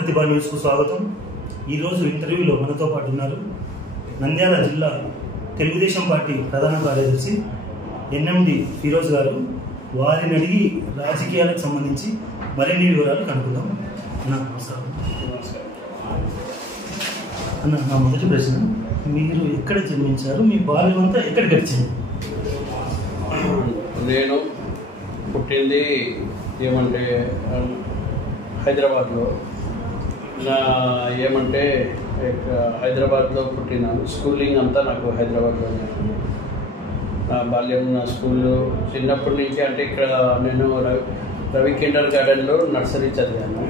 ప్రతిభా న్యూస్కు స్వాగతం. ఈరోజు ఇంటర్వ్యూలో మనతో పాటు ఉన్నారు నంద్యాల జిల్లా తెలుగుదేశం పార్టీ ప్రధాన కార్యదర్శి ఎన్ఎండి ఫిరోజ్ గారు. వారిని అడిగి రాజకీయాలకు సంబంధించి మరిన్ని వివరాలు కనుక్కుందాం. నమస్కారం అన్న. నా మొదటి ప్రశ్న, మీరు ఎక్కడ జన్మించారు? మీ బాల్యం అంతా ఎక్కడ గడిచింది? నేను పుట్టింది ఏమంటే హైదరాబాద్లో. ఏమంటే హైదరాబాద్లో పుట్టినాను. స్కూలింగ్ అంతా నాకు హైదరాబాద్లోనే. నా బాల్యం, నా స్కూల్లో చిన్నప్పటి నుంచి అంటే ఇక్కడ నేను రవి కిండర్ గార్డెన్లో నర్సరీ చదివాను.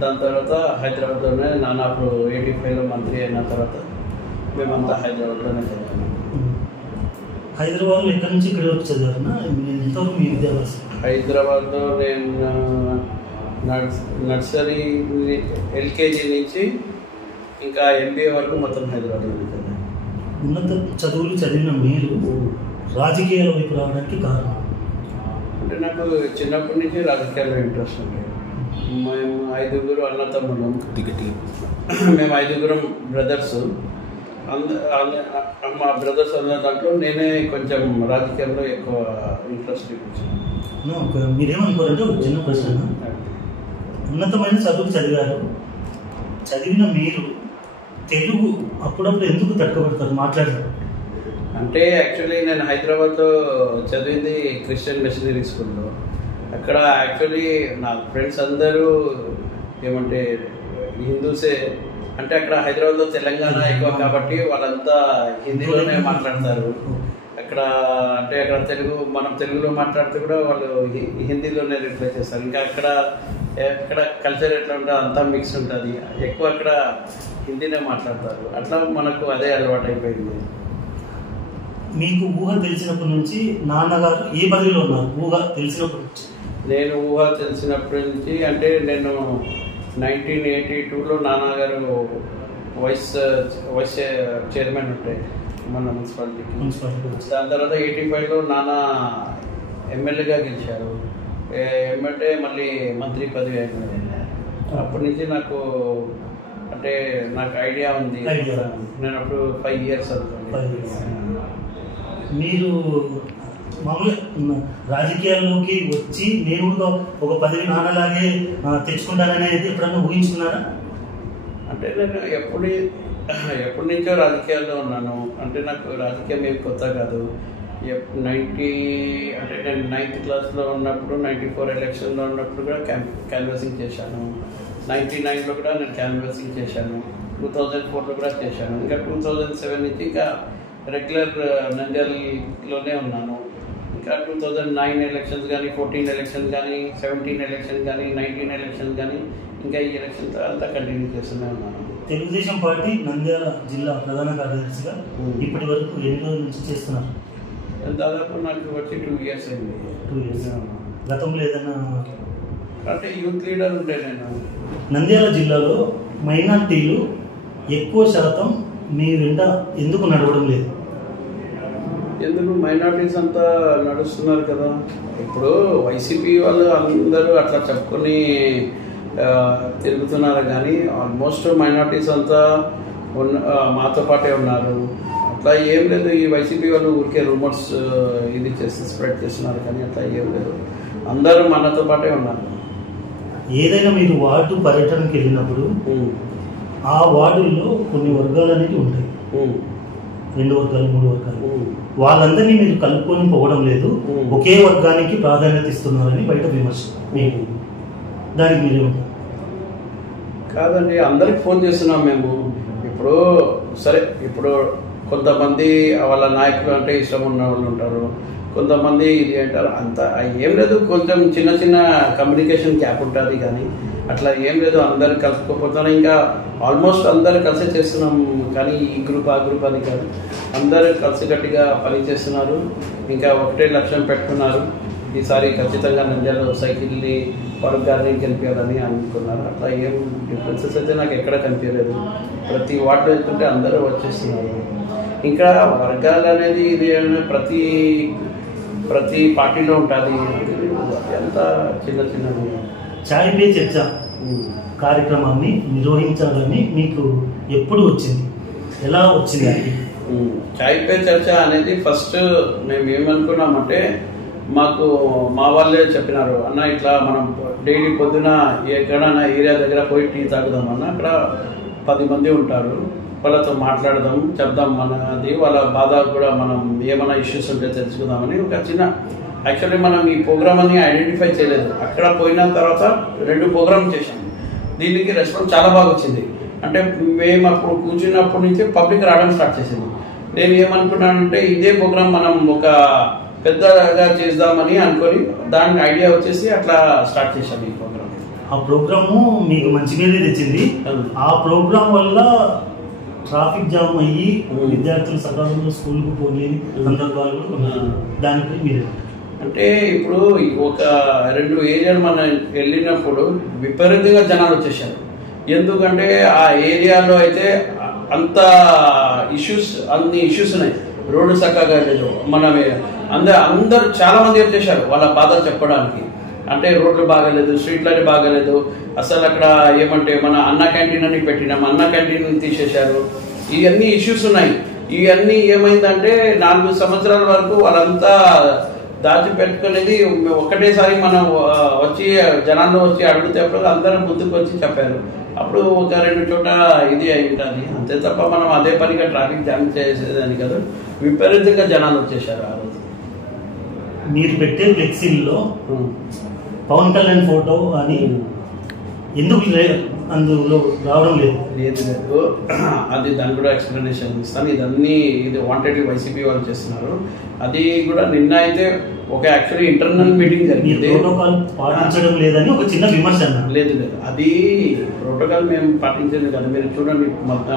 దాని తర్వాత హైదరాబాద్లోనే నాకు 85లో మంత్రి అయిన తర్వాత మేమంతా హైదరాబాద్లోనే చదివాము. హైదరాబాద్లో ఎక్కడి నుంచి ఇక్కడ వరకు చదివారన్నా? ఎంతవరకు మీ విద్యాభ్యాసం? హైదరాబాద్లో నేను నర్సరీ ఎల్కేజీ నుంచి ఇంకా ఎంబీఏ వరకు మొత్తం హైదరాబాద్లో చదివాను. ఉన్నత చదువులు చదివిన మీరు రాజకీయాల వైపు రావడానికి కారణం? అంటే నాకు చిన్నప్పటి నుంచి రాజకీయాల్లో ఇంట్రెస్ట్ ఉంది. మేము 5 అన్న తమ్ముడు, మేము 5 బ్రదర్స్. మా బ్రదర్స్ అన్న దాంట్లో నేనే కొంచెం రాజకీయాల్లో ఎక్కువ ఇంట్రెస్ట్ చూపించాను. మీరేమనుకోరంటే ఒక చిన్న ప్రశ్న, ఉన్నతమైన చదువులు చదివారు, చదివిన మీరు తెలుగు అప్పుడప్పుడు ఎందుకు తట్టుకోబడతారు మాట్లాడారు? అంటే యాక్చువల్లీ నేను హైదరాబాద్లో చదివింది క్రిస్టియన్ మిషనరీ స్కూల్లో. అక్కడ యాక్చువల్లీ నా ఫ్రెండ్స్ అందరూ ఏమంటే హిందూసే. అంటే అక్కడ హైదరాబాద్లో తెలంగాణ ఎక్కువ కాబట్టి వాళ్ళంతా హిందీలోనే మాట్లాడతారు. అక్కడ అంటే అక్కడ మనం తెలుగులో మాట్లాడితే కూడా వాళ్ళు హిందీలోనే రిప్లై చేస్తారు. ఇంకా ఎక్కడ కల్చర్ ఎట్లా ఉంటుంది అంతా మిక్స్ ఉంటుంది. ఎక్కువ అక్కడ హిందీనే మాట్లాడతారు. అట్లా మనకు అదే అలవాటు అయిపోయింది. మీకు ఊహ తెలిసినప్పటి నుంచి నాన్నగారు ఏ పదవిలో ఉన్నారు? ఊహ తెలిసినప్పటి నుంచి? నేను ఊహ తెలిసినప్పటి నుంచి అంటే నేను 1982లో నాన్నగారు వైస్ చైర్మన్ ఉంటే మన మున్సిపాలిటీకి. దాని తర్వాత 85లో నాన్న ఎమ్మెల్యేగా గెలిచారు. ఎమ్మెల్యే మళ్ళీ మంత్రి పదవి అయిపోయింది. అప్పటి నుంచి నాకు అంటే నాకు ఐడియా ఉంది. నేను అప్పుడు 5 ఇయర్స్ అనుకోండి. మీరు మామూలుగా రాజకీయాల్లోకి వచ్చి నేను ఒక పదవి నాన్నలాగే తెచ్చుకుంటాననేది ఎప్పుడన్నా ఊహించుకున్నారా? అంటే నేను ఎప్పటి నుంచో రాజకీయాల్లో ఉన్నాను. అంటే నాకు రాజకీయం ఏం కొత్త కాదు. అంటే నేను 9th క్లాస్లో ఉన్నప్పుడు 94 ఎలక్షన్లో ఉన్నప్పుడు కూడా క్యాన్వాసింగ్ చేశాను. 99లో కూడా నేను క్యాన్వాసింగ్ చేశాను. 2004లో కూడా చేశాను. ఇంకా 2007 నుంచి ఇంకా రెగ్యులర్ నంద్యాలలోనే ఉన్నాను. ఇంకా 2009 ఎలక్షన్స్ కానీ, 14 ఎలక్షన్స్ కానీ, 17 ఎలక్షన్స్ కానీ, 19 ఎలక్షన్స్ కానీ, ఇంకా ఈ ఎలక్షన్స్ అంతా కంటిన్యూ చేస్తూనే ఉన్నాను. తెలుగుదేశం పార్టీ నంద్యాల జిల్లా ప్రధాన కార్యదర్శిగా ఇప్పటి వరకు ఎన్ని రోజుల నుంచి చేస్తున్నారు? దాదాపు నాకు వచ్చి 2 ఇయర్స్ అయింది. 2 ఇయర్స్. గతంలో ఏదైనా అంటే యూత్ లీడర్ ఉంటే నేను. నంద్యాల జిల్లాలో మైనార్టీలు ఎక్కువ శాతం మీ వెంట ఎందుకు నడవడం లేదు? ఎందుకు మైనార్టీస్ అంతా నడుస్తున్నారు కదా. ఇప్పుడు వైసీపీ వాళ్ళు అందరూ అట్లా చెప్పుకొని తిరుగుతున్నారు కానీ ఆల్మోస్ట్ మైనార్టీస్ అంతా మాతో పాటే ఉన్నారు. అట్లా ఏం లేదు. ఈ వైసీపీ వాళ్ళు ఊరికే రూమర్స్ ఇది చేసి స్ప్రెడ్ చేస్తున్నారు కానీ అట్లా ఏం లేదు. అందరూ మనతో పాటే ఉన్నారు. ఏదైనా మీరు వార్డు పర్యటనకి వెళ్ళినప్పుడు ఆ వార్డుల్లో కొన్ని వర్గాలు అనేవి ఉంటాయి, 2 వర్గాలు 3 వర్గాలు. వాళ్ళందరినీ మీరు కలుపుకొని పోవడం లేదు, ఒకే వర్గానికి ప్రాధాన్యత ఇస్తున్నారని బయట విమర్శ. దానికి మీరేమంటారు? కాదండి, అందరికి ఫోన్ చేస్తున్నాం మేము. ఇప్పుడు సరే, ఇప్పుడు కొంతమంది వాళ్ళ నాయకులు అంటే ఇష్టం ఉన్న వాళ్ళు ఉంటారు, కొంతమంది ఇది అంటారు. అంత ఏం లేదు, కొంచెం చిన్న కమ్యూనికేషన్ గ్యాప్ ఉంటుంది కానీ అట్లా ఏం లేదు. అందరు కలుసుకోపోతాను. ఇంకా ఆల్మోస్ట్ అందరు కలిసి చేస్తున్నాం కానీ ఈ గ్రూప్ ఆ గ్రూప్ అని కాదు, అందరు కలిసికట్టుగా పని చేస్తున్నారు. ఇంకా ఒకటే లక్ష్యం పెట్టుకున్నారు, ఈసారి ఖచ్చితంగా నంద్యాల సైకిల్ని వర్గాన్ని గెలిపించాలని అనుకున్నారు. అట్లా ఏం డిఫరెన్సెస్ అయితే నాకు ఎక్కడ కనిపించలేదు. ప్రతి వార్డు వెళ్తుంటే అందరూ వచ్చేస్తున్నారు. ఇంకా వర్గాలు అనేది ఇది ప్రతి పార్టీలో ఉంటుంది. అంతా చిన్నది. చాయ్ పే చర్చ కార్యక్రమాన్ని నిర్వహించాలని మీకు ఎప్పుడు వచ్చింది, ఎలా వచ్చింది అది? చాయ్ పే చర్చ అనేది ఫస్ట్ మేము ఏమనుకున్నామంటే, మాకు మా వాళ్ళే చెప్పినారు, అన్న ఇట్లా మనం డైలీ పొద్దున ఎక్కడైనా ఏరియా దగ్గర పోయి టీ తాగుదామన్నా, అక్కడ 10 మంది ఉంటారు, వాళ్ళతో మాట్లాడదాం, చెప్దాం మనది, వాళ్ళ బాధ కూడా మనం ఏమైనా ఇష్యూస్ ఉంటే తెలుసుకుందామని ఒక చిన్న, యాక్చువల్లీ మనం ఈ ప్రోగ్రామ్ అని ఐడెంటిఫై చేయలేదు. అక్కడ పోయిన తర్వాత 2 ప్రోగ్రామ్ చేశాం. దీనికి రెస్పాన్స్ చాలా బాగా వచ్చింది. అంటే మేము అప్పుడు కూర్చున్నప్పటి నుంచి పబ్లిక్ రావడం స్టార్ట్ చేసింది. నేను ఏమనుకున్నానంటే ఇదే ప్రోగ్రామ్ మనం ఒక పెద్దగా చేద్దామని అనుకొని దానికి ఐడియా వచ్చేసి అట్లా స్టార్ట్ చేశాను ఈ ప్రోగ్రామ్. ఆ ప్రోగ్రాము మీకు మంచి పేరు తెచ్చింది. ఆ ప్రోగ్రామ్ వల్ల ట్రాఫిక్ జామ్ అయ్యి విద్యార్థులు సకాలంలో స్కూల్కు పోలేని సందర్భాలు దానికి మీరు అంటే ఇప్పుడు ఒక 2 ఏరియాలు మనం వెళ్ళినప్పుడు విపరీతంగా జనాలు వచ్చేసారు. ఎందుకంటే ఆ ఏరియాలో అయితే అన్ని ఇష్యూస్ ఉన్నాయి. రోడ్డు చక్కగా లేదు, అందరు చాలా మంది వచ్చేసారు వాళ్ళ బాధలు చెప్పడానికి. అంటే రోడ్లు బాగాలేదు, స్ట్రీట్లని బాగాలేదు, అసలు అక్కడ ఏమంటే మన అన్న క్యాంటీన్ అని పెట్టినాం, అన్న క్యాంటీన్ తీసేశారు. ఇవన్నీ ఇష్యూస్ ఉన్నాయి. ఇవన్నీ ఏమైందంటే 4 సంవత్సరాల వరకు వాళ్ళంతా దాచిపెట్టుకునేది ఒకటేసారి మనం వచ్చి జనాల్లో వచ్చి అడుగుతేప్పుడు అందరూ ముందుకు వచ్చి చెప్పారు. అప్పుడు ఒక 2 చోట ఇది అయి ఉంటుంది అంతే తప్ప మనం అదే పనిగా ట్రాఫిక్ జామ్ చేసేదాన్ని కదా. విపరీతంగా జనాలు వచ్చేసారు ఆ రోజు. మీరు పెట్టే ఫ్లెక్సీల్లో పవన్ కళ్యాణ్ ఫోటో అని ఎందుకు అందులో రావడం లేదు? లేదు, అది దాని కూడా ఎక్స్ప్లెనేషన్ ఇస్తాను. ఇది వాంటెడ్లీ వైసీపీ వాళ్ళు చేస్తున్నారు. అది కూడా నిన్న అయితే ఒక యాక్చువల్లీ ఇంటర్నల్ మీటింగ్ జరిగింది. ప్రోటోకాల్ పాటించడం లేదని ఒక చిన్న విమర్శ. లేదు, అది ప్రోటోకాల్ మేము పాటించేది కాదు. మీరు చూడండి,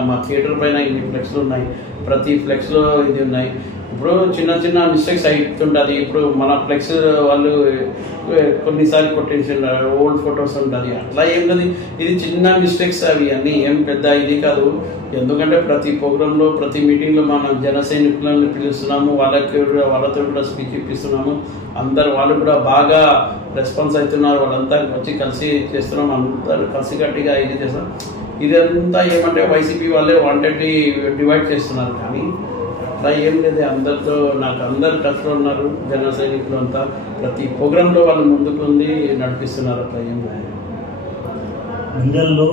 మా థియేటర్ పైన ఇన్ని ఫ్లెక్స్లు ఉన్నాయి, ప్రతి ఫ్లెక్స్లో ఇది ఉన్నాయి. ఇప్పుడు చిన్న మిస్టేక్స్ అవుతుంటుంది. ఇప్పుడు మన ఫ్లెక్స్ వాళ్ళు కొన్నిసార్లు కొట్టేసిన ఓల్డ్ ఫొటోస్ ఉంటుంది, అట్లా ఏం లేదు. ఇది చిన్న మిస్టేక్స్, అవి అన్నీ ఏం పెద్ద ఇది కాదు. ఎందుకంటే ప్రతి ప్రోగ్రాంలో ప్రతి మీటింగ్లో మనం జన సైనికులను పిలుస్తున్నాము, వాళ్ళతో కూడా స్పీచ్ ఇప్పిస్తున్నాము. వాళ్ళు కూడా బాగా రెస్పాన్స్ అవుతున్నారు. వాళ్ళంతా వచ్చి కలిసి చేస్తున్నాం, అందరూ కలిసి గట్టిగా ఇది చేస్తాం. ఇదంతా ఏమంటే వైసీపీ వాళ్ళే వాంటెడ్లీ డివైడ్ చేస్తున్నారు. కానీ అట్లా ఏం లేదు. నాకు అందరు టచ్లో ఉన్నారు. జన సైనికులు అంతా ప్రతి ప్రోగ్రాంలో వాళ్ళు ముందుకు ఉంది నడిపిస్తున్నారు. అట్లా ఏం లేదు. నంద్యాలలో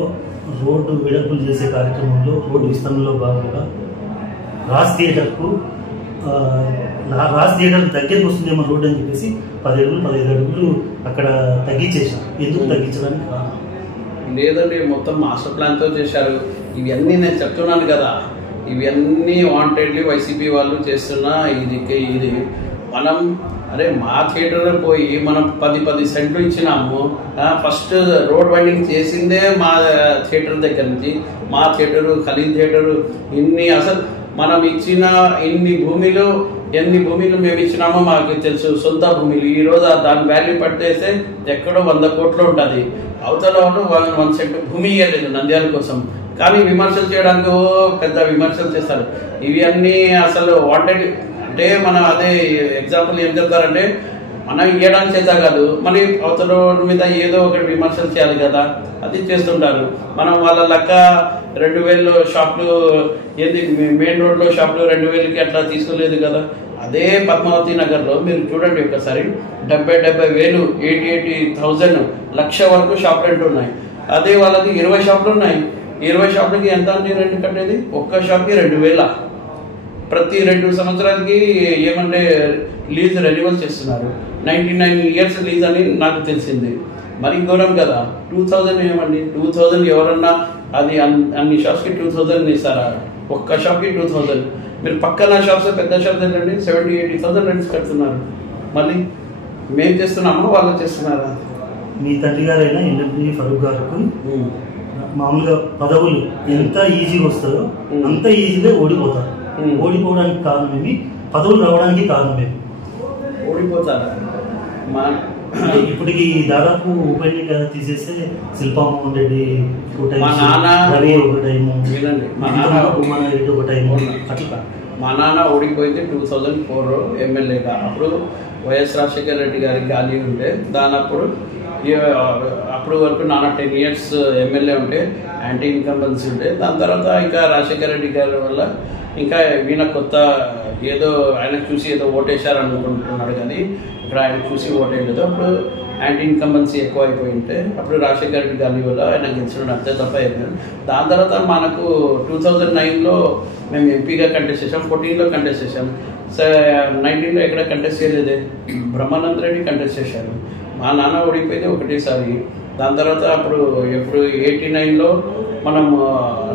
రోడ్డు వెడల్పులు చేసే కార్యక్రమంలో రోడ్డు విస్తరణలో భాగంగా రాజ్ థియేటర్కు దగ్గరికి వస్తుందేమో రోడ్డు అని చెప్పేసి 10 అడుగులు 15 అడుగులు అక్కడ తగ్గించేశారు. ఎందుకు తగ్గించడానికి కారణం? లేదండి, మొత్తం మాస్టర్ ప్లాన్తో చేశారు. ఇవన్నీ నేను చెప్తున్నాను కదా, ఇవన్నీ వాంటెడ్లీ వైసీపీ వాళ్ళు చేస్తున్న ఇది మనం మా థియేటర్ పోయి మనం 10 సెంట్లు ఇచ్చినాము. ఫస్ట్ రోడ్ వైండింగ్ చేసిందే మా థియేటర్ దగ్గర నుంచి. మా థియేటరు, ఖలీల్ థియేటరు, అసలు మనం ఇచ్చిన ఎన్ని భూమిలు మేము ఇచ్చినామో మాకు తెలుసు. సొంత భూమిలు ఈరోజు దాని వాల్యూ పట్టేస్తే ఎక్కడో 100 కోట్లు ఉంటుంది. అవతల వాళ్ళు 1 సెంట్ భూమి ఇవ్వలేదు నంద్యాల కోసం. కానీ విమర్శలు చేయడానికి పెద్ద విమర్శలు చేస్తారు. ఇవి అన్నీ అసలు వాంటెడ్. అంటే మనం అదే ఎగ్జాంపుల్ ఏం చెప్తారంటే, మనం ఇవ్వడానికి చేత కాదు, మరి అవతల మీద ఏదో ఒకటి విమర్శలు చేయాలి కదా, అది చేస్తుంటారు. మనం వాళ్ళ లెక్క 2000 షాపులు మెయిన్ రోడ్లో షాపులు 2000కి అట్లా తీసుకోలేదు కదా. అదే పద్మావతి నగర్లో మీరు చూడండి ఒకసారి 70,000 80,000 లక్ష వరకు షాప్ రెంట్ ఉన్నాయి. అదే వాళ్ళకి 20 షాపులు ఉన్నాయి. 20 షాపులకి ఎంత అండి రెంట్ కట్టేది? ఒక్క షాప్కి 2,000. ప్రతి 2 సంవత్సరాలకి ఏమంటే లీజ్ రెన్యువల్ చేస్తున్నారు. 99 years లీజ్ అని నాకు తెలిసింది. మరి ఘోరం కదా. 2000 ఏమండి? 2000 ఎవరన్నా అది అన్ని షాప్స్కి 2000 ఇస్తారా? ఒక్క షాప్కి 2000. మీరు పక్కన షాప్స్ పెద్ద షాప్స్ ఏంటండి 70,000-80,000 రెంట్స్ కడుతున్నారు. మళ్ళీ మేము చేస్తున్నామా వాళ్ళు చేస్తున్నారా? మీ తండ్రి గారైనా ఎల్ఎండి ఫరూక్ గారికి మామూలుగా పదవులు ఎంత ఈజీగా వస్తాయో అంత ఈజీగా ఓడిపోతారు. ఓడిపోవడానికి కారణమేమి, పదవులు రావడానికి కారణమేమి? ఓడిపోతారా? ఇప్పటికి దాదాపు ఉప ఎన్నిక తీసేస్తే శిల్పామోహన్ రెడ్డి ఒక టైము, ఒక టైము అట్లా. మా నాన్న ఓడిపోయింది 2004 ఎమ్మెల్యేగా. అప్పుడు వైఎస్ రాజశేఖర రెడ్డి గారికి ఖాళీ ఉంటే దానప్పుడు అప్పుడు వరకు నాన్న 10 years ఎమ్మెల్యే ఉంటే యాంటీ ఇన్కంబెన్సీ ఉంటే, దాని తర్వాత ఇంకా రాజశేఖర రెడ్డి గారి వల్ల ఇంకా ఈయన కొత్త ఏదో ఆయన చూసి ఏదో ఓటేశారు అనుకుంటున్నాడు, కానీ ఇక్కడ ఆయన చూసి ఓటేయలేదు. అప్పుడు యాంటీ ఇన్కంబెన్సీ ఎక్కువ అయిపోయి ఉంటే అప్పుడు రాజశేఖర రెడ్డి గారి వల్ల ఆయన గెలిచినాడు, అంతే తప్ప అయిపోయాడు. దాని తర్వాత మనకు 2009లో మేము ఎంపీగా కంటెస్ట్ చేసాం, 14లో కంటెస్ట్ చేసాం, 19లో ఎక్కడ కంటెస్ట్ చేయలేదే, బ్రహ్మానంద రెడ్డి కంటెస్ట్ చేశారు. మా నాన్న ఓడిపోయింది ఒకటేసారి. దాని తర్వాత అప్పుడు ఎప్పుడు 89లో మనం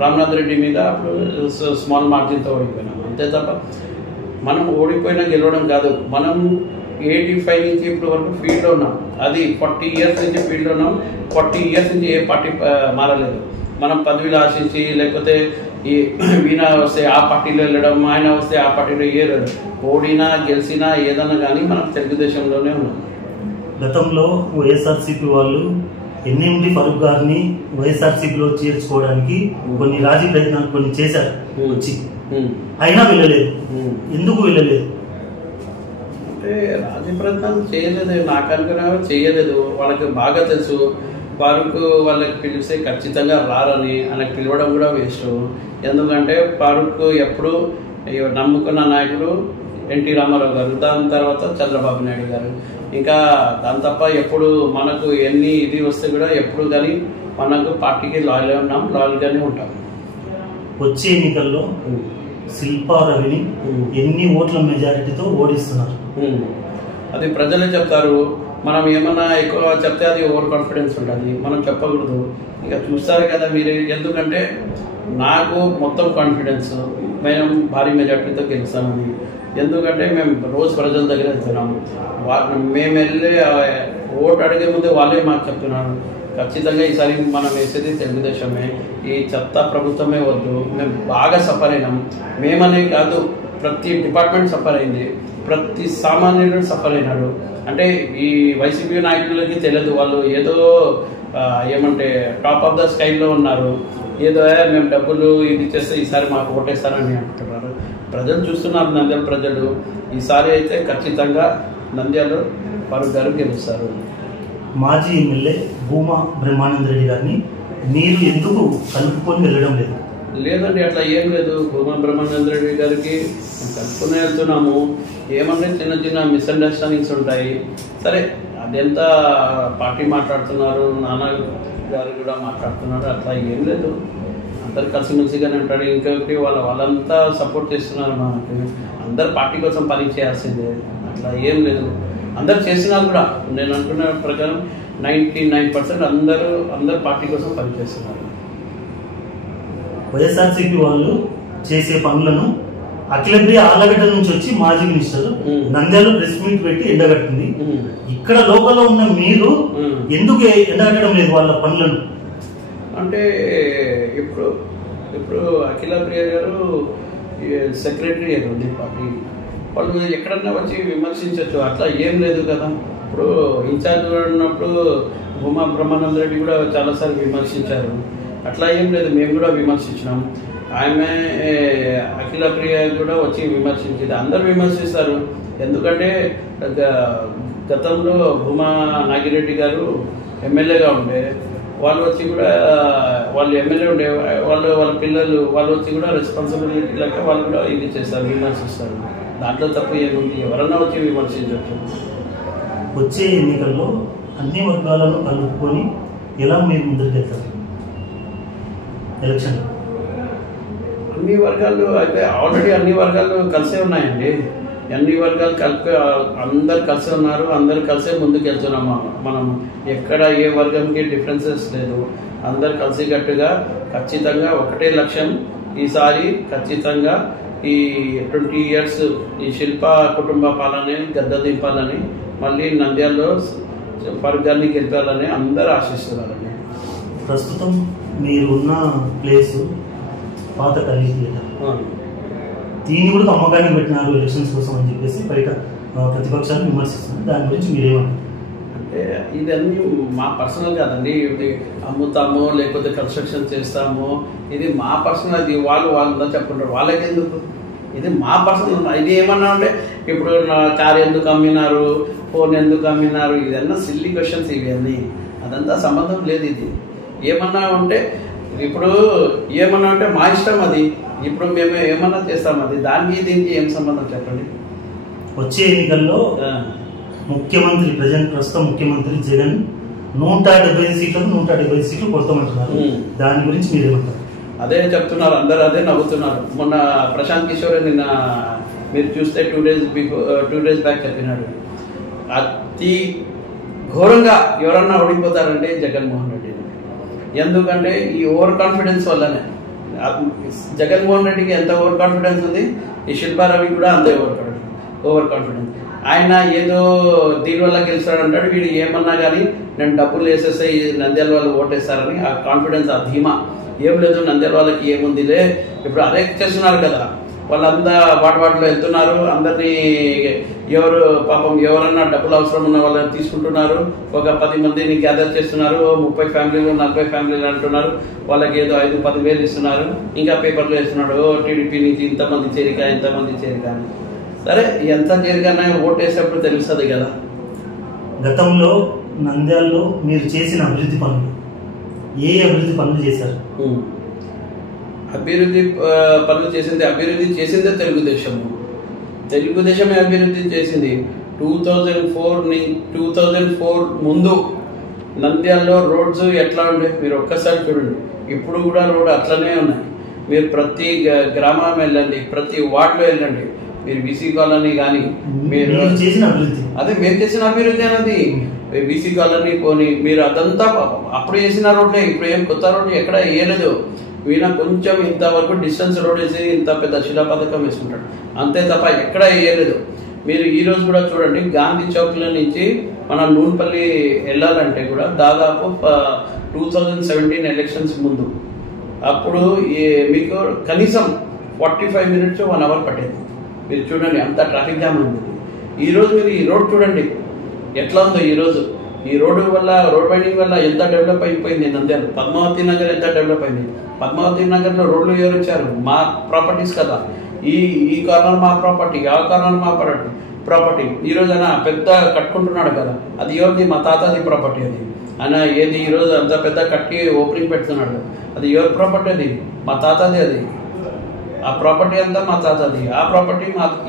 రామనాథ్ రెడ్డి మీద అప్పుడు స్మాల్ మార్జిన్తో ఓడిపోయినాం, అంతే తప్ప మనం ఓడిపోయినా గెలవడం కాదు. మనం 85 నుంచి ఇప్పటి వరకు ఫీల్డ్లో ఉన్నాం, అది 40 years నుంచి ఫీల్డ్లో ఉన్నాం. 40 years నుంచి ఏ పార్టీ మారలేదు. మనం పదవిలో ఆశించి లేకపోతే ఈ వీణ వస్తే ఆ పార్టీలో వెళ్ళడం, ఆయన వస్తే ఆ పార్టీలో ఏరడం, ఓడినా గెలిచినా ఏదన్నా కానీ మనం తెలుగుదేశంలోనే ఉన్నాం. గతంలో వైఎస్ఆర్సీపీ వాళ్ళు ఎన్ఎండి ఫరూక్ గారిని వైఎస్ఆర్సీపీలో చేర్చుకోవడానికి కొన్ని రాజీ ప్రయత్నాలు కొన్ని చేశారు వచ్చి, అయినా వెళ్ళలేదు. ఎందుకు వెళ్ళలేదు? అంటే రాజీ ప్రయత్నాలు చేయలేదు, నాకు అనుకున్నా చేయలేదు. వాళ్ళకి బాగా తెలుసు వాళ్ళకి పిలిస్తే ఖచ్చితంగా రారని, ఆయనకు పిలవడం కూడా వేస్ట్. ఎందుకంటే ఫారూక్ ఎప్పుడు నమ్ముకున్న నాయకుడు ఎన్టీ రామారావు గారు, దాని తర్వాత చంద్రబాబు నాయుడు గారు, ఇంకా దాని తప్ప ఎప్పుడు మనకు ఎన్ని ఇది వస్తే కూడా ఎప్పుడు కానీ మనకు పార్టీకి లాయల్గా ఉన్నాం, లాయల్గానే ఉంటాం. వచ్చే ఎన్నికల్లో శిల్పా రవిని ఎన్ని ఓట్ల మెజారిటీతో ఓడిస్తున్నారు? అది ప్రజలే చెప్తారు. మనం ఏమన్నా ఎక్కువ చెప్తే అది ఓవర్ కాన్ఫిడెన్స్ ఉంటుంది, మనం చెప్పకూడదు. ఇక చూస్తారు కదా మీరే. ఎందుకంటే నాకు మొత్తం కాన్ఫిడెన్స్, మేము భారీ మెజార్టీతో గెలుస్తామని. ఎందుకంటే మేము రోజు ప్రజల దగ్గర వెళ్తున్నాము, మేము వెళ్ళి ఓటు అడిగే ముందే వాళ్ళే మాకు చెప్తున్నారు ఖచ్చితంగా ఈసారి మనం వేసేది తెలుగుదేశమే, ఈ చెత్త ప్రభుత్వమే వద్దు. మేము బాగా సఫర్ అయినాం, మేమనే కాదు ప్రతి డిపార్ట్మెంట్ సఫర్ అయింది, ప్రతి సామాన్యుడు సఫర్ అయినాడు. అంటే ఈ వైసీపీ నాయకులకి తెలియదు, వాళ్ళు ఏదో ఏమంటే టాప్ ఆఫ్ ద స్కైల్లో ఉన్నారు, ఏదో మేము డబ్బులు ఇది చేస్తే ఈసారి మాకు ఓటేస్తారని అంటున్నారు. ప్రజలు చూస్తున్నారు, నంద్యాల ప్రజలు. ఈసారి అయితే ఖచ్చితంగా నంద్యాల ఫరూక్ గారు గెలుస్తారు. మాజీ ఎమ్మెల్యే భూమా బ్రహ్మానంద రెడ్డి గారిని మీరు ఎందుకు కలుపుకొని వెళ్ళడం లేదు? లేదండి, అట్లా ఏం లేదు. భూమా బ్రహ్మానంద రెడ్డి గారికి కలుపుకునే వెళ్తున్నాము. ఏమన్నా చిన్న చిన్న మిస్అండర్స్టాండింగ్స్ ఉంటాయి. సరే, అదెంత పార్టీ మాట్లాడుతున్నారు, నాన్న గారు కూడా మాట్లాడుతున్నారు, అట్లా ఏం లేదు. అందరు కలిసిమెలిసిగానే ఉంటాడు. ఇంకొకటి వాళ్ళంతా సపోర్ట్ చేస్తున్నారు మనకి, అందరు పార్టీ కోసం పని చేయాల్సిందే, అట్లా ఏం లేదు. అందరు చేసినా కూడా నేను అనుకున్న ప్రకారం 99% అందరు పార్టీ కోసం పనిచేస్తున్నారు. వైఎస్ఆర్సీపీ వాళ్ళు చేసే పనులను అఖిలప్రియ ఆలగడ్డ నుంచి వచ్చి మాజీ మినిస్టర్ నంద్యాల ప్రెస్ మీట్ పెట్టి ఎండగట్టింది. ఇక్కడ లోకల్లో ఉన్న మీరు ఎందుకు ఎండగట్టడం లేదు వాళ్ళ పనులను? అంటే ఇప్పుడు అఖిలప్రియ గారు సెక్రటరీ ఉంది పార్టీ, వాళ్ళు ఎక్కడన్నా వచ్చి విమర్శించవచ్చు, అట్లా ఏం లేదు కదా. ఇప్పుడు ఇన్ఛార్జ్ ఉన్నప్పుడు భూమా బ్రహ్మానంద రెడ్డి కూడా చాలాసార్లు విమర్శించారు, అట్లా ఏం లేదు. మేము కూడా విమర్శించినాం, ఆమె అఖిలప్రియ కూడా వచ్చి విమర్శించింది. అందరు విమర్శిస్తారు, ఎందుకంటే గతంలో భూమా నాగిరెడ్డి గారు ఎమ్మెల్యేగా ఉండే, వాళ్ళు వచ్చి కూడా వాళ్ళు ఎమ్మెల్యే ఉండే వాళ్ళ పిల్లలు వాళ్ళు వచ్చి కూడా రెస్పాన్సిబిలిటీ లేక వాళ్ళు కూడా ఇది చేస్తారు, విమర్శిస్తారు. దాంట్లో తప్పు ఏముంది, ఎవరన్నా వచ్చి విమర్శించవచ్చు. వచ్చే ఎన్నికల్లో అన్ని వర్గాలను కలుపుకొని ఎలా మీరు ముందుకెళ్తారు? ఎలక్షన్ అన్ని వర్గాలు అయితే ఆల్రెడీ అన్ని వర్గాలు కలిసే ఉన్నాయండి. అన్ని వర్గాలు కలిపి అందరు కలిసి ఉన్నారు, అందరు కలిసే ముందుకు వెళ్తున్నాము. మనం ఎక్కడ ఏ వర్గంకి డిఫరెన్సెస్ లేదు, అందరు కలిసికట్టుగా ఖచ్చితంగా ఒకటే లక్ష్యం. ఈసారి ఖచ్చితంగా ఈ 20 years ఈ శిల్ప కుటుంబ పాలన గద్ద దింపాలని, మళ్ళీ నంద్యాలలో ఫరూక్ గారిని గెలిపాలని అందరూ ఆశిస్తున్నారండి. ప్రస్తుతం మీరు ఉన్న ప్లేసు పాత ఖాళీ థియేటర్, దీన్ని కూడా అమ్మకానికి పెట్టినారు ఎలక్షన్స్ కోసం అని చెప్పేసి బయట ప్రతిపక్షాలు విమర్శిస్తున్నారు. దాని గురించి మీరేమంటారు? అంటే ఇదన్నీ మా పర్సనల్ కాదండి, ఇది అమ్ముతాము లేకపోతే కన్స్ట్రక్షన్ చేస్తాము, ఇది మా పర్సనల్. అది వాళ్ళంతా చెప్పుకుంటారు, వాళ్ళకెందుకు? ఇది మా పర్సనల్. ఇది ఏమన్నా అంటే ఇప్పుడు నా కార్ ఎందుకు అమ్మినారు, ఫోన్ ఎందుకు అమ్మినారు, ఇదన్నా సిల్లీ క్వశ్చన్స్ ఇవన్నీ. అదంతా సంబంధం లేదు. ఇది ఏమన్నా ఉంటే ఇప్పుడు ఏమన్నా ఉంటే మా ఇష్టం అది. ఇప్పుడు మేము ఏమన్నా చేస్తాం, అది దానికి దీనికి ఏం సంబంధం చెప్పండి. వచ్చే ఎన్నికల్లో ముఖ్యమంత్రి ప్రస్తుత ముఖ్యమంత్రి జగన్ 175 సీట్లకు 175 సీట్లు కొడతామంటున్నారు. దాని గురించి మీరేమంటారు? అదే చెప్తున్నారు, అందరూ అదే నవ్వుతున్నారు. మొన్న ప్రశాంత్ కిషోర్ నిన్న మీరు చూస్తే 2 days బ్యాక్ చెప్పినాడు, అతి ఘోరంగా ఎవరన్నా ఓడిపోతారంటే జగన్మోహన్ రెడ్డి. ఎందుకంటే ఈ ఓవర్ కాన్ఫిడెన్స్ వల్లనే. జగన్మోహన్ రెడ్డికి ఎంత ఓవర్ కాన్ఫిడెన్స్ ఉంది, ఈ శిల్పారావి కూడా అంతే ఓవర్ కాన్ఫిడెన్స్. ఆయన ఏదో దీనివల్ల గెలుస్తాడంటాడు, వీడు ఏమన్నా కానీ నేను డబ్బులు వేసేస్తే నంద్యాల వాళ్ళు ఓటేస్తారని ఆ కాన్ఫిడెన్స్, ఆ ధీమా ఏం లేదు. నంద్యాల వాళ్ళకి ఏముందిలే, ఇప్పుడు అదే చేస్తున్నారు కదా, వాళ్ళంతా వాటిలో వెళ్తున్నారు. అందరినీ ఎవరు పాపం ఎవరన్నా డబ్బులు అవసరం ఉన్న వాళ్ళని తీసుకుంటున్నారు. ఒక 10 మందిని గ్యాదర్ చేస్తున్నారు, 30 ఫ్యామిలీలు 40 ఫ్యామిలీలు అంటున్నారు. వాళ్ళకి ఏదో 5-10 వేలు ఇస్తున్నారు. ఇంకా పేపర్లో వేస్తున్నాడు, టీడీపీ నుంచి ఇంతమంది చేరిక అని. సరే, ఎంత చేరికన్నా ఓటు వేసేప్పుడు తెలుస్తుంది కదా. గతంలో నంద్యాలలో మీరు చేసిన అభివృద్ధి పనులు, ఏ అభివృద్ధి పనులు చేశారు? అభివృద్ధి పనులు చేసిందే తెలుగుదేశమే అభివృద్ధి చేసింది. 2004 ముందు నంద్యాలలో రోడ్స్ ఎట్లా ఉండే మీరు ఒక్కసారి చూడండి. ఇప్పుడు కూడా రోడ్ అట్లనే ఉన్నాయి. మీరు ప్రతి గ్రామం వెళ్ళండి, ప్రతి వార్డులో వెళ్ళండి. మీరు బీసీ కాలనీ కానీ మీరు చేసిన అభివృద్ధి, అదే మేము చేసిన అభివృద్ధి అనేది. బీసీ కాలనీ పోనీ మీరు అదంతా అప్పుడు చేసిన రోడ్లే, ఇప్పుడు ఏం కొత్త రోడ్లు ఎక్కడ వేయలేదు. ఈయన కొంచెం ఇంతవరకు డిస్టెన్స్ రోడ్ వేసి ఇంత పెద్ద శిలా పథకం వేసుకుంటాడు, అంతే తప్ప ఎక్కడ వేయలేదు. మీరు ఈ రోజు కూడా చూడండి, గాంధీ చౌక్ల నుంచి మన నూనెపల్లి వెళ్ళాలంటే కూడా దాదాపు 2017 ఎలక్షన్స్ ముందు అప్పుడు మీకు కనీసం 45 minutes 1 hour పట్టేది. మీరు చూడండి, అంత ట్రాఫిక్ జామ్ ఉంది. ఈరోజు మీరు ఈ రోడ్ చూడండి ఎట్లా ఉందో. ఈ రోడ్డు వల్ల, రోడ్ వైండింగ్ వల్ల ఎంత డెవలప్ అయిపోయింది నంద్యాల. పద్మావతి నగర్ ఎంత డెవలప్ అయింది. పద్మావతి నగర్లో రోడ్లు ఎవరు ఇచ్చారు? మా ప్రాపర్టీస్ కదా. ఈ కార్నర్ మా ప్రాపర్టీ, ఆ కార్నర్ మా ప్రాపర్టీ. ఈరోజు ఆయన పెద్ద కట్టుకుంటున్నాడు కదా, అది ఎవరిది? మా తాతది ప్రాపర్టీ. అది ఆయన ఏది ఈరోజు అంత పెద్ద కట్టి ఓపెనింగ్ పెడుతున్నాడు, అది ఎవరి ప్రాపర్టీ? అది మా తాతది. అది ఆ ప్రాపర్టీ అంతా మా తాతది.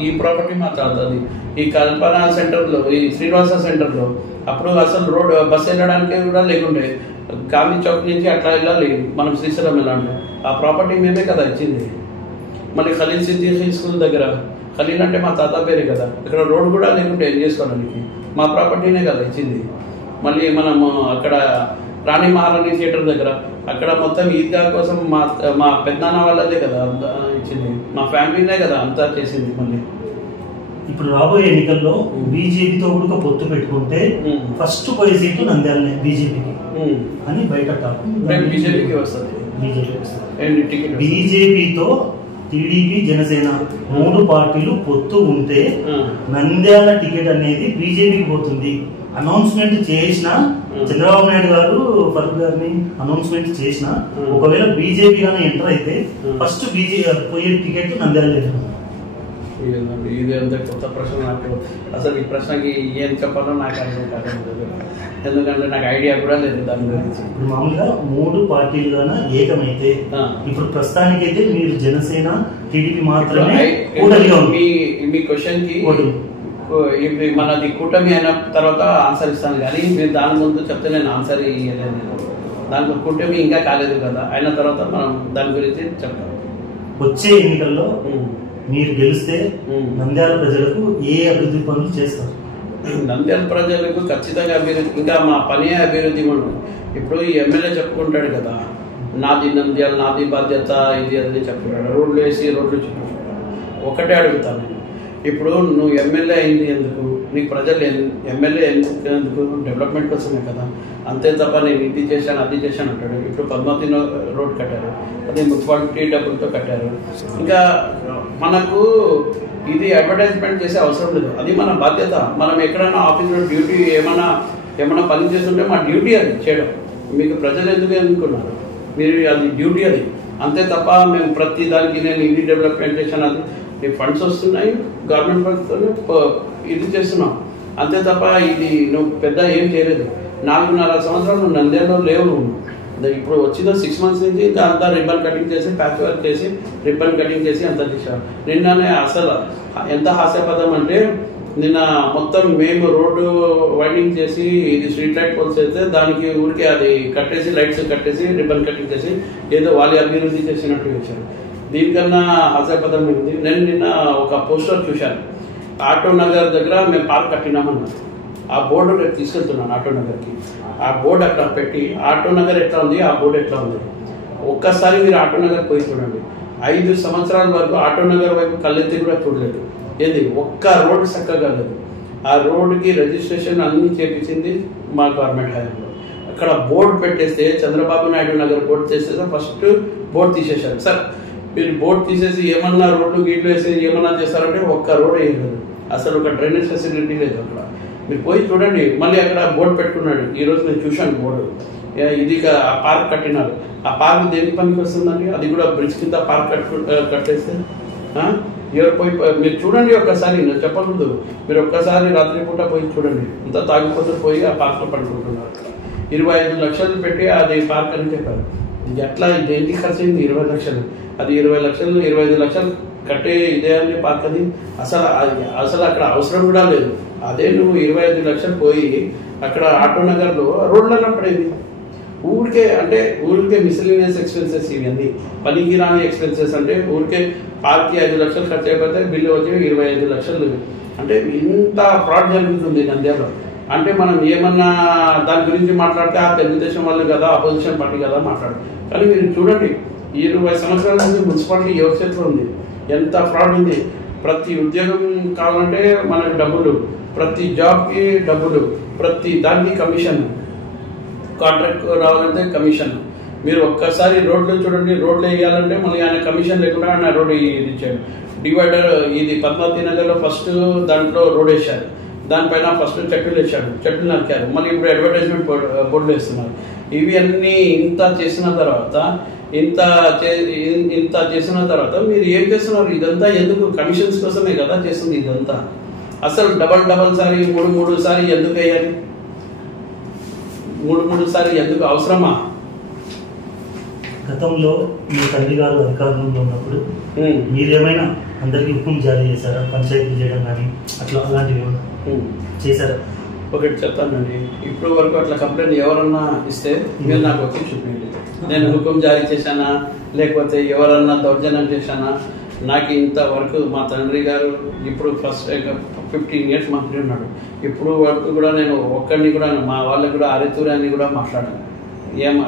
ఈ ప్రాపర్టీ మా తాతది. ఈ కల్పన సెంటర్లో, ఈ శ్రీనివాస సెంటర్లో అప్పుడు అసలు రోడ్ బస్సు వెళ్ళడానికి కూడా లేకుండే. గాంధీ చౌక్ నుంచి అట్లా వెళ్ళాలి మనం శ్రీశైలం వెళ్ళాలి. ఆ ప్రాపర్టీ మేమే కదా ఇచ్చింది. మళ్ళీ ఖలీల్ సిద్దికి స్కూల్ దగ్గర, ఖలీల్ అంటే మా తాత పేరే కదా, ఇక్కడ రోడ్ కూడా లేకుంటే ఏం చేసుకోవడానికి మా ప్రాపర్టీనే కదా ఇచ్చింది. మళ్ళీ మనం అక్కడ రాణి మహారాణి థియేటర్ దగ్గర అక్కడ మొత్తం ఈద్గా కోసం మా పెద్దనాన్న వాళ్ళదే కదా ఇచ్చింది, మా ఫ్యామిలీనే కదా అంతా చేసింది. మళ్ళీ ఇప్పుడు రాబోయే ఎన్నికల్లో బీజేపీతో కూడా పొత్తు పెట్టుకుంటే ఫస్ట్ పోయే సీట్లు నంద్యాలనే బీజేపీకి అని బయట టాక్. బీజేపీకి వస్తుంది. బీజేపీతో టీడీపీ, జనసేన 3 పార్టీలు పొత్తు ఉంటే నంద్యాల టికెట్ అనేది బీజేపీకి పోతుంది. అనౌన్స్మెంట్ చేసిన చంద్రబాబు నాయుడు గారు ఫరూక్ గారిని అనౌన్స్మెంట్ చేసిన, ఒకవేళ బీజేపీ గానీ ఎంటర్ అయితే ఫస్ట్ పోయే టికెట్ నంద్యాల. ఇది అంత కొత్త ప్రశ్న. నాకు అసలు ఈ ప్రశ్నకి ఏం చెప్పాలో నాకు అర్థం కాదు, ఎందుకంటే నాకు ఐడియా కూడా లేదు దాని గురించి. ఇప్పుడు మామూలుగా 3 పార్టీలుగానే ఏకమైతే, ఇప్పుడు ప్రస్తుతానికైతే మీరు జనసేన, టీడీపీ మాత్రమే. మీ క్వశ్చన్ కి ఇప్పుడు మనది కూటమి అయిన తర్వాత ఆన్సర్ ఇస్తాను, కానీ మీరు దాని ముందు చెప్తే నేను ఆన్సర్ ఇవ్వలేదు. దానికి కూటమి ఇంకా కాలేదు కదా, అయిన తర్వాత మనం దాని గురించి చెప్తాం. వచ్చే ఎన్నికల్లో మీరు గెలిస్తే నంద్యాల ప్రజలకు ఏ అభివృద్ధి పనులు చేస్తారు? నంద్యాల ప్రజలకు ఖచ్చితంగా అభివృద్ధి, ఇంకా మా పని అభివృద్ధి ఉంటుంది. ఇప్పుడు ఈ ఎమ్మెల్యే చెప్పుకుంటాడు కదా, నాది నంద్యాల, నాది బాధ్యత, ఇది అది చెప్పుకుంటాడు. రోడ్లు వేసి రోడ్లు చూపించుకుంటాడు. ఒకటే అడుగుతాను, ఇప్పుడు నువ్వు ఎమ్మెల్యే అయింది ఎందుకు? నీకు ప్రజలు ఎమ్మెల్యే ఎందుకు? డెవలప్మెంట్ కోసమే కదా, అంతే తప్ప నేను ఇది చేశాను అది చేశాను అంటాడు. ఇప్పుడు పద్మావతి రోడ్ కట్టారు, అది మున్సిపాలిటీ డబ్బులతో కట్టారు. ఇంకా మనకు ఇది అడ్వర్టైజ్మెంట్ చేసే అవసరం లేదు, అది మన బాధ్యత. మనం ఎక్కడైనా ఆఫీస్లో డ్యూటీ ఏమైనా పని చేస్తుంటే మా డ్యూటీ అది చేయడం. మీకు ప్రజలు ఎందుకు ఎన్నుకున్నారు? మీరు అది డ్యూటీ, అది అంతే తప్ప మేము ప్రతి దానికి నేను ఇది డెవలప్మెంట్ చేశాను నీకు ఫండ్స్ వస్తున్నాయి, గవర్నమెంట్ ఫండ్స్తో ఇది చేస్తున్నావు అంతే తప్ప ఇది నువ్వు పెద్ద ఏం చేయలేదు. 4.5 సంవత్సరాలు నువ్వు నంద్యాలలో లేవు. నువ్వు ఇప్పుడు వచ్చిన 6 months నుంచి ఇంకా అంతా రిబ్బన్ కటింగ్ చేసి, ప్యాచ్ వర్క్ చేసి, రిబ్బన్ కటింగ్ చేసి అంతా చేశారు. నిన్ననే అసలు ఎంత హాస్యపదం అంటే, నిన్న మొత్తం మేము రోడ్డు వైండింగ్ చేసి ఇది స్ట్రీట్ లైట్ పోల్స్ అయితే దానికి ఊరికే అది కట్టేసి, లైట్స్ కట్టేసి, రిబ్బన్ కటింగ్ చేసి ఏదో వాళ్ళ అభివృద్ధి చేసినట్టు చేశారు. దీనికన్నా హాస్యపదం ఉంది. నేను నిన్న ఒక పోస్టర్ చూశాను, ఆటో నగర్ దగ్గర మేము పార్క్ కట్టినామన్నారు. ఆ బోర్డు రేపు తీసుకెళ్తున్నాను ఆటో నగర్కి. ఆ బోర్డు అక్కడ పెట్టి ఆటో నగర్ ఎట్లా ఉంది, ఆ బోర్డు ఎట్లా ఉంది ఒక్కసారి మీరు ఆటో నగర్ పోయి చూడండి. 5 సంవత్సరాల వరకు ఆటో నగర్ వైపు కళ్ళెత్తి కూడా చూడలేదు. ఏది ఒక్క రోడ్డు చక్కగా లేదు. ఆ రోడ్డుకి రిజిస్ట్రేషన్ అన్ని చేపించింది మా గవర్నమెంట్ హయాంలో. అక్కడ బోర్డు పెట్టేస్తే చంద్రబాబు నాయుడు నగర్ బోర్డు చేసేస్తే ఫస్ట్ బోర్డు తీసేశారు. సార్ మీరు బోర్డు తీసేసి ఏమన్నా రోడ్డు గీట్లు వేసి ఏమన్నా చేస్తారంటే ఒక్క రోడ్ వేయలేదు. అసలు ఒక డ్రైనేజ్ ఫెసిలిటీ లేదు అక్కడ. మీరు పోయి చూడండి. మళ్ళీ అక్కడ బోర్డు పెట్టుకున్నాడు. ఈరోజు నేను చూశాను బోర్డు. ఇది ఆ పార్క్ కట్టినారు. ఆ పార్క్ దేనికి పనికి వస్తుందండి? అది కూడా బ్రిడ్జ్ కింద పార్క్ కట్టేస్తే ఎవరు పోయి మీరు చూడండి ఒక్కసారి. నేను చెప్పకూడదు, మీరు ఒక్కసారి రాత్రిపూట పోయి చూడండి. అంతా తాగిపోతూ పోయి ఆ పార్క్లో పడుకుంటున్నారు. 25 లక్షలు పెట్టి అది పార్క్ అని చెప్పారు. ఎట్లా దేనికి ఖర్చు అయింది? 20 లక్షలు. అది 20 లక్షలు 25 లక్షలు కట్టే ఇదే అని పార్క్ అది అసలు అక్కడ అవసరం కూడా లేదు. అదే నువ్వు 25 లక్షలు పోయి అక్కడ ఆటో నగర్లో రోడ్లలో పడేది. ఊరికే మిస్లీనియస్ ఎక్స్పెన్సెస్ ఇవన్నీ పనికి రాని ఎక్స్పెన్సెస్. అంటే ఊరికే పార్క్కి 5 లక్షలు ఖర్చు అయిపోతే బిల్లు వచ్చి 25 లక్షలు. అంటే ఇంత ఫ్రాడ్ జరుగుతుంది నంద్యాలలో. అంటే మనం ఏమన్నా దాని గురించి మాట్లాడితే ఆ తెలుగుదేశం వాళ్ళు కదా, అపోజిషన్ పార్టీ కదా మాట్లాడు. కానీ మీరు చూడండి 20 సంవత్సరాల నుంచి మున్సిపాలిటీ ఎవరి చేతిలో ఉంది, ఎంత ఫ్రాడ్ ఉంది. ప్రతి ఉద్యోగం కావాలంటే మనకు డబ్బులు, ప్రతి జాబ్కి డబ్బులు, ప్రతి దానికి కమిషన్, కాంట్రాక్ట్ రావాలంటే కమిషన్. మీరు ఒక్కసారి రోడ్లు చూడండి. రోడ్లు వేయాలంటే మళ్ళీ ఆయన కమిషన్ లేకుండా ఆయన రోడ్డు ఇది ఇచ్చాడు. డివైడర్ ఇది పద్మావతి నగర్లో ఫస్ట్ దాంట్లో రోడ్ వేశారు. దానిపైన ఫస్ట్ చెట్లు వేశాడు, చెట్లు నరికారు. మళ్ళీ ఇప్పుడు అడ్వర్టైజ్మెంట్ బోర్డులు వేస్తున్నారు. ఇవి అన్నీ ఇంత చేసిన తర్వాత మీరు ఏం చేస్తున్నారు? ఇదంతా ఎందుకు? కమిషన్స్ కోసమే కదా చేస్తుంది ఇదంతా. అసలు డబల్ సారి 3 సారి ఎందుకు వేయాలి? 3 సారి ఎందుకు అవసరమా? గతంలో మీ తండ్రి గారు అధికారంలో ఉన్నప్పుడు మీరేమైనా అందరికీ హుకుం జారీ చేశారా? పంచాయతీ చేయడం కానీ అట్లా అలాంటివి చేశారా? ఒకటి చెప్తానండి. ఇప్పుడు వరకు అట్లా కంప్లైంట్ ఎవరన్నా ఇస్తే మీరు నాకు వచ్చి చూపించండి. నేను హుకుం జారీ చేశానా, లేకపోతే ఎవరన్నా దౌర్జన్యం చేశానా? నాకు ఇంతవరకు మా తండ్రి గారు ఇప్పుడు ఫస్ట్ 15 years మంత్రి ఉన్నాడు. ఇప్పుడు వరకు కూడా నేను ఒక్కడిని కూడా మా వాళ్ళకి కూడా అరెతూరి అని కూడా మాట్లాడాను.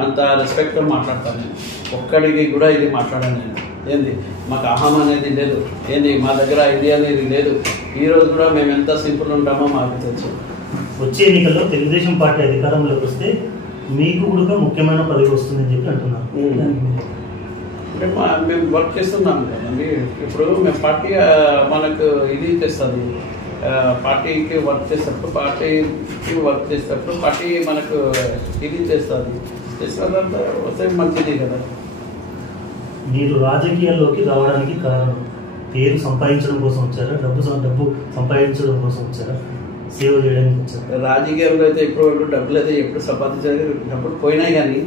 అంత రెస్పెక్ట్తో మాట్లాడతాను నేను. ఒక్కడికి కూడా ఇది మాట్లాడాను నేను. ఏంది మాకు అహం అనేది లేదు. ఏంది మా దగ్గర ఐడియా అనేది లేదు. ఈరోజు కూడా మేము ఎంత సింపుల్ ఉంటామో మాకు తెలుసు. వచ్చే ఎన్నికల్లో తెలుగుదేశం పార్టీ అధికారంలోకి వస్తే మీకు కూడా ముఖ్యమైన పదవి వస్తుందని చెప్పి అంటున్నారు. అంటే మేము వర్క్ చేస్తున్నాం కదండి. ఇప్పుడు మేము పార్టీ మనకు ఇది చేస్తుంది. పార్టీకి వర్క్ చేసేటప్పుడు పార్టీ మనకు ఇది చేస్తుంది. చేసినంత వస్తే మంచిది కదా. మీరు రాజకీయాల్లోకి రావడానికి కారణం పేరు సంపాదించడం కోసం వచ్చారా? డబ్బు సంపాదించడం కోసం వచ్చారా? సేవ చేయడానికి వచ్చారా? రాజకీయంలో అయితే ఇప్పుడు డబ్బులు అయితే ఎప్పుడు సంపాదించాలి, డబ్బులు పోయినాయి కానీ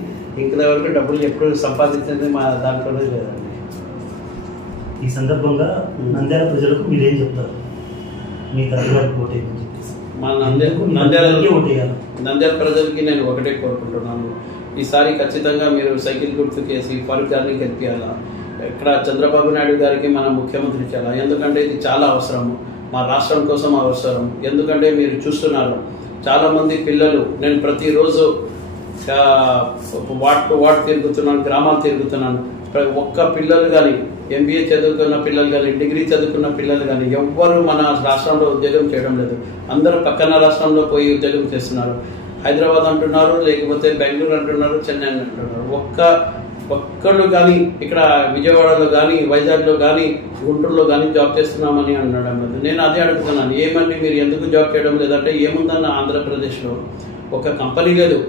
ఇంతవరకు డబ్బులు ఎప్పుడు సంపాదించేది మా దాంట్లోనే లేదండి. ఈ సందర్భంగా నంద్యాల ప్రజలకు మీరేం చెప్తారు? మీ తల్లిగారికి ఓటేయని చెప్పేసి మా నంద్యాల ప్రజలకి నేను ఒకటే కోరుకుంటున్నాను. ఈసారి ఖచ్చితంగా మీరు సైకిల్ గుర్తుకేసి ఫరూక్ గారిని గెలిపియాలా. ఇక్కడ చంద్రబాబు నాయుడు గారికి మనం ముఖ్యమంత్రి చేయాలా. ఎందుకంటే ఇది చాలా అవసరము, మా రాష్ట్రం కోసం అవసరం. ఎందుకంటే మీరు చూస్తున్నారు చాలామంది పిల్లలు, నేను ప్రతిరోజు వార్డ్ తిరుగుతున్నాను, గ్రామాలు తిరుగుతున్నాను. ఒక్క పిల్లలు కానీ, MBA చదువుకున్న పిల్లలు కానీ, డిగ్రీ చదువుకున్న పిల్లలు కానీ ఎవ్వరు మన రాష్ట్రంలో ఉద్యోగం చేయడం లేదు. అందరూ పక్కన రాష్ట్రంలో పోయి ఉద్యోగం చేస్తున్నారు. హైదరాబాద్ అంటున్నారు, లేకపోతే బెంగళూరు అంటున్నారు, చెన్నై అంటున్నారు. ఒక్కళ్ళు కానీ ఇక్కడ విజయవాడలో కానీ, వైజాగ్లో కానీ, గుంటూరులో కానీ జాబ్ చేస్తున్నామని అనడం లేదు. నేను అదే అడుగుతున్నాను, ఏమండి మీరు ఎందుకు జాబ్ చేయడం లేదంటే ఏముందన్న ఆంధ్రప్రదేశ్లో ఒక కంపెనీ లేదు,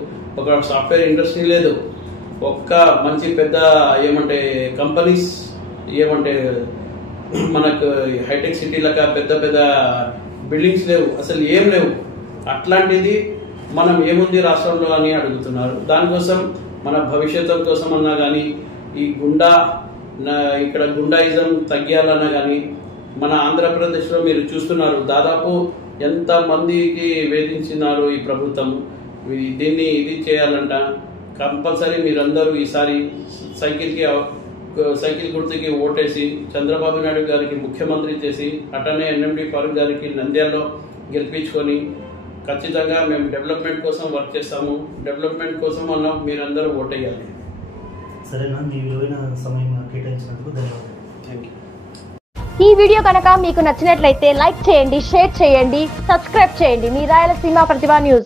ఒక సాఫ్ట్వేర్ ఇండస్ట్రీ లేదు, ఒక్క మంచి పెద్ద కంపెనీస్ మనకు హైటెక్ సిటీలక పెద్ద పెద్ద బిల్డింగ్స్ లేవు, అసలు ఏం లేవు. అట్లాంటిది మనం ఏముంది రాష్ట్రంలో అని అడుగుతున్నారు. దానికోసం మన భవిష్యత్తు కోసం అన్నా కానీ, ఈ ఇక్కడ గుండాయిజం తగ్గాలన్నా కానీ, మన ఆంధ్రప్రదేశ్లో మీరు చూస్తున్నారు దాదాపు ఎంత మందికి వేధించినారు ఈ ప్రభుత్వం. దీన్ని ఇది చేయాలంట. కంపల్సరీ మీరందరూ ఈసారి సైకిల్ గుర్తుకి ఓటేసి చంద్రబాబు నాయుడు గారికి ముఖ్యమంత్రి చేసి, అటనే ఎన్ఎండి ఫారూక్ గారికి నంద్యాలలో గెలిపించుకొని, ఖచ్చితంగా మేము డెవలప్మెంట్ కోసం వర్క్ చేస్తాము. డెవలప్మెంట్ కోసం అన్న మీరందరూ ఓటేయాలి. సరేనా, మీ విలువైన సమయం కేటాయించినందుకు ధన్యవాదాలు. Thank you. ఈ వీడియో కనుక మీకు నచ్చినట్లయితే లైక్ చేయండి, షేర్ చేయండి, సబ్స్క్రైబ్ చేయండి. మీ రాయలసీమ ప్రతిభ న్యూస్.